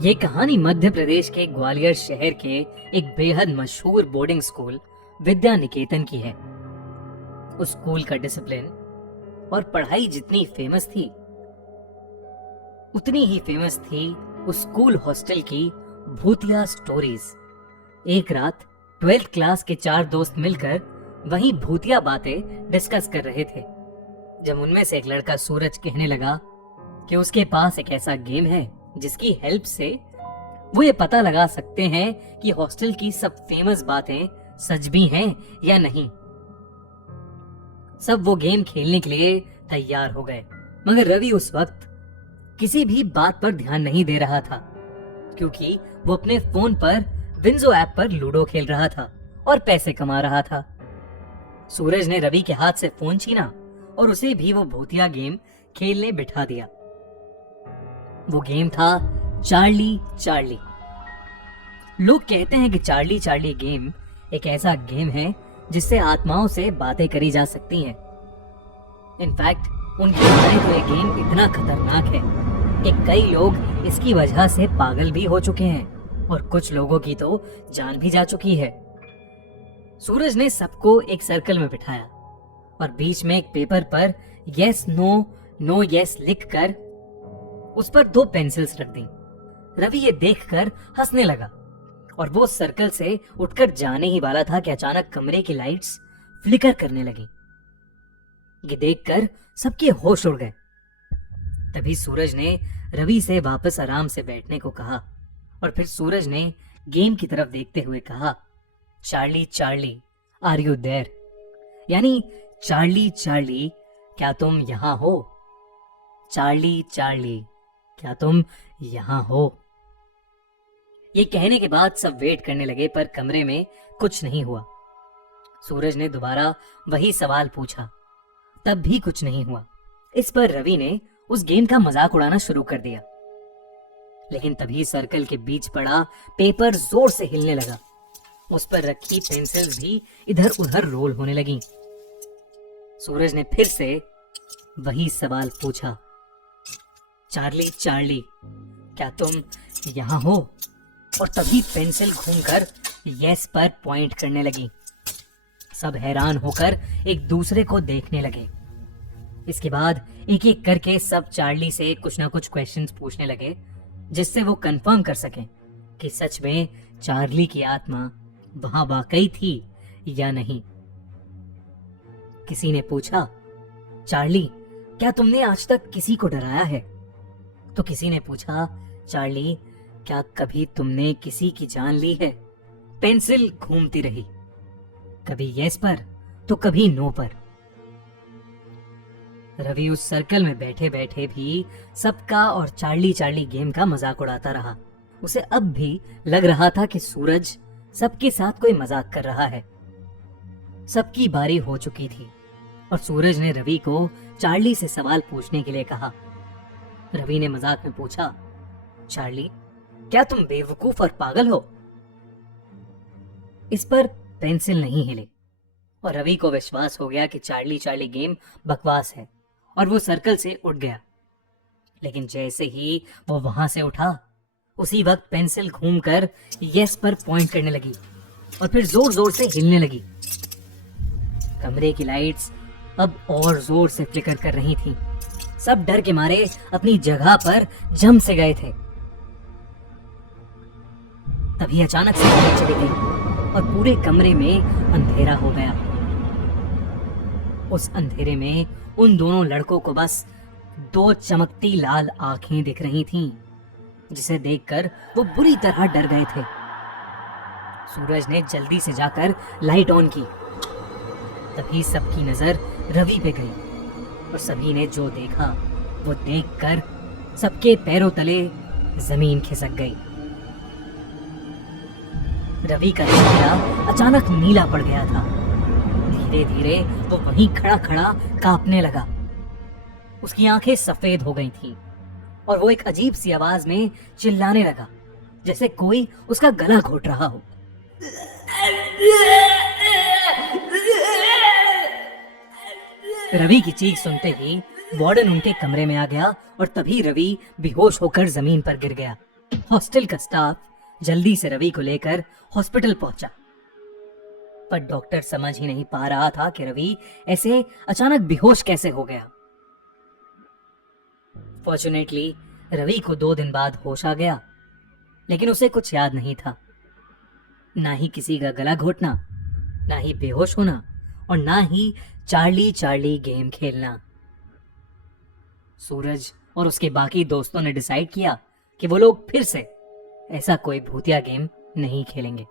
ये कहानी मध्य प्रदेश के ग्वालियर शहर के एक बेहद मशहूर बोर्डिंग स्कूल विद्या निकेतन की है। उस स्कूल का डिसिप्लिन और पढ़ाई जितनी फेमस थी, उतनी ही फेमस थी उस स्कूल हॉस्टल की भूतिया स्टोरीज। एक रात 12th क्लास के 4 दोस्त मिलकर वहीं भूतिया बातें डिस्कस कर रहे थे, जब उनमें से एक लड़का सूरज कहने लगा कि उसके पास एक ऐसा गेम है जिसकी हेल्प से वो ये पता लगा सकते हैं कि हॉस्टल की सब फेमस बातें सच भी हैं या नहीं। सब वो गेम खेलने के लिए तैयार हो गए, मगर रवि उस वक्त किसी भी बात पर ध्यान नहीं दे रहा था, क्योंकि वो अपने फोन पर विंजो ऐप पर लूडो खेल रहा था और पैसे कमा रहा था। सूरज ने रवि के हाथ से फोन छीना और उसे भी वो भूतिया गेम खेलने बिठा दिया। वो गेम था चार्ली चार्ली। लोग कहते हैं कि चार्ली चार्ली गेम एक ऐसा गेम है जिससे आत्माओं से बातें करी जा सकती हैं। इनफैक्ट उनके माने तो ये गेम इतना खतरनाक है कि कई लोग इसकी वजह से पागल भी हो चुके हैं और कुछ लोगों की तो जान भी जा चुकी है। सूरज ने सबको एक सर्कल में बिठाया और बीच में एक पेपर पर यस नो नो यस लिखकर उस पर 2 पेंसिल्स रख दी। रवि ये देखकर हंसने लगा और वो सर्कल से उठकर जाने ही वाला था कि अचानक कमरे की लाइट्स फ्लिकर करने लगी। ये देखकर सबके होश उड़ गए। तभी सूरज ने रवि से वापस आराम से बैठने को कहा और फिर सूरज ने गेम की तरफ देखते हुए कहा, Charlie Charlie are you there? यानी चार्ली चार्ली क्या तुम यहां हो? चार्ली चार्ली क्या तुम यहां हो? ये कहने के बाद सब वेट करने लगे, पर कमरे में कुछ नहीं हुआ। सूरज ने दोबारा वही सवाल पूछा, तब भी कुछ नहीं हुआ। इस पर रवि ने उस गेम का मजाक उड़ाना शुरू कर दिया, लेकिन तभी सर्कल के बीच पड़ा पेपर जोर से हिलने लगा। उस पर रखी पेंसिल्स भी इधर उधर रोल होने लगी। सूरज ने फिर से वही सवाल पूछा, चार्ली चार्ली क्या तुम यहां हो? और तभी पेंसिल घूमकर यस पर पॉइंट करने लगी। सब हैरान होकर एक दूसरे को देखने लगे। इसके बाद एक एक करके सब चार्ली से कुछ ना कुछ क्वेश्चंस पूछने लगे, जिससे वो कंफर्म कर सकें कि सच में चार्ली की आत्मा वहां वाकई थी या नहीं। किसी ने पूछा, चार्ली क्या तुमने आज तक किसी को डराया है? तो किसी ने पूछा, चार्ली क्या कभी तुमने किसी की जान ली है? पेंसिल घूमती रही, कभी यस पर तो कभी नो पर। रवि उस सर्कल में बैठे बैठे भी सबका और चार्ली चार्ली गेम का मजाक उड़ाता रहा। उसे अब भी लग रहा था कि सूरज सबके साथ कोई मजाक कर रहा है। सबकी बारी हो चुकी थी और सूरज ने रवि को चार्ली से सवाल पूछने के लिए कहा। रवि ने मजाक में पूछा, चार्ली क्या तुम बेवकूफ और पागल हो? इस पर पेंसिल नहीं हिली और रवि को विश्वास हो गया कि चार्ली चार्ली गेम बकवास है और वो सर्कल से उठ गया। लेकिन जैसे ही वो वहां से उठा, उसी वक्त पेंसिल घूमकर यस पर पॉइंट करने लगी और फिर जोर जोर से हिलने लगी। कमरे की लाइट्स अब और जोर से फ्लिकर कर रही थीं। सब डर के मारे अपनी जगह पर जम से गए थे। तभी अचानक से लाइट चली गई और पूरे कमरे में अंधेरा हो गया। उस अंधेरे में उन दोनों लड़कों को बस 2 चमकती लाल आंखें दिख रही थीं, जिसे देखकर वो बुरी तरह डर गए थे। सूरज ने जल्दी से जाकर लाइट ऑन की। तभी सबकी नजर रवि पे गई और सभी ने जो देखा वो देखकर सबके पैरों तले जमीन खिसक गई। रवि का चेहरा अचानक नीला पड़ गया था। धीरे धीरे वो वहीं खड़ा खड़ा कांपने लगा। उसकी आंखें सफेद हो गई थीं और वो एक अजीब सी आवाज में चिल्लाने लगा, जैसे कोई उसका गला घोट रहा हो। रवि की चीख सुनते ही वार्डन उनके कमरे में आ गया और तभी रवि बेहोश होकर जमीन पर गिर गया। हॉस्टल का स्टाफ जल्दी से रवि को लेकर हॉस्पिटल पहुंचा, पर डॉक्टर समझ ही नहीं पा रहा था कि रवि ऐसे अचानक बेहोश कैसे हो गया। फॉर्चुनेटली रवि को 2 दिन बाद होश आ गया, लेकिन उसे कुछ याद नहीं था। ना ही किसी का गला घोटना, ना ही बेहोश होना, और ना ही चार्ली चार्ली गेम खेलना। सूरज और उसके बाकी दोस्तों ने डिसाइड किया कि वो लोग फिर से ऐसा कोई भूतिया गेम नहीं खेलेंगे।